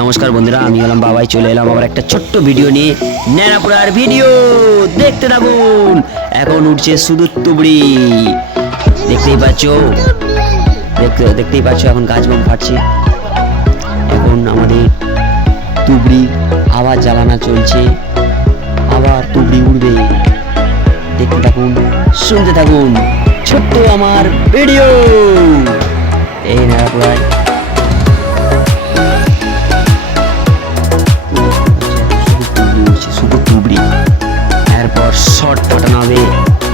নমস্কার বন্ধুরা, আমি হলাম বাবাই, চলে এলাম আবার একটা ছোট্ট ভিডিও নিয়ে। ন্যাড়াপুরার ভিডিও, দেখতে থাকুন। এখন উঠছে শুধু তুবড়ি। দেখতেই পাচ্ছ, দেখতে, দেখতেই পাচ্ছ, এখন গাছ বন ফাটছে এখন আমাদের তুবড়ি আবার জ্বালানা চলছে। আবার তুবড়ি উড়বে। দেখতে থাকুন, শুনতে থাকুন। ছোট্ট আমার ভিডিও। শর্ট ফাটানো হবে।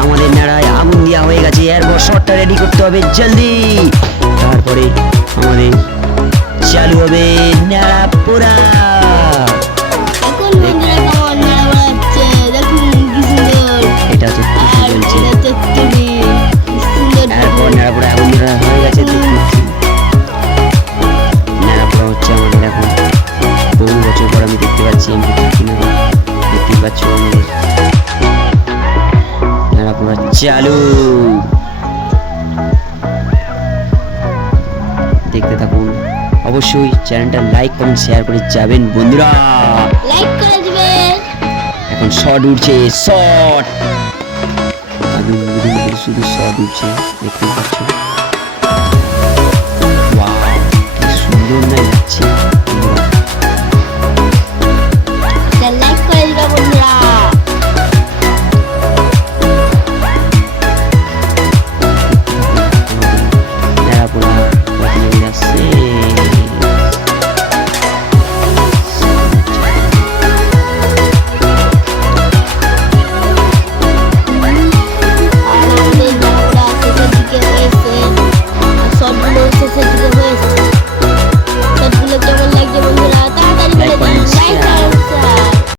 আমাদের নেড়ায় আগুন দেওয়া হয়ে গেছে। এরপর শর্টটা রেডি করতে হবে জলদি। তারপরে আমাদের চালু হবে নেড়া পোড়া। এটা হচ্ছে এরপর নেড়া পোড়া আগুন দেওয়া হয়ে গেছে। দেখতে পাচ্ছি পোড়া হচ্ছে আমাদের এখন। বহু বছর পর আমি দেখতে পাচ্ছি নেড়া পোড়া চালু। দেখতে থাকুন। অবশ্যই চ্যানেলটা লাইক কমেন্ট শেয়ার করে যাবেন বন্ধুরা। লাইক করে দিবেন। এখন শর্ট উঠছে শর্ট শুধু শর্ট উঠছে। দেখতে পাচ্ছ?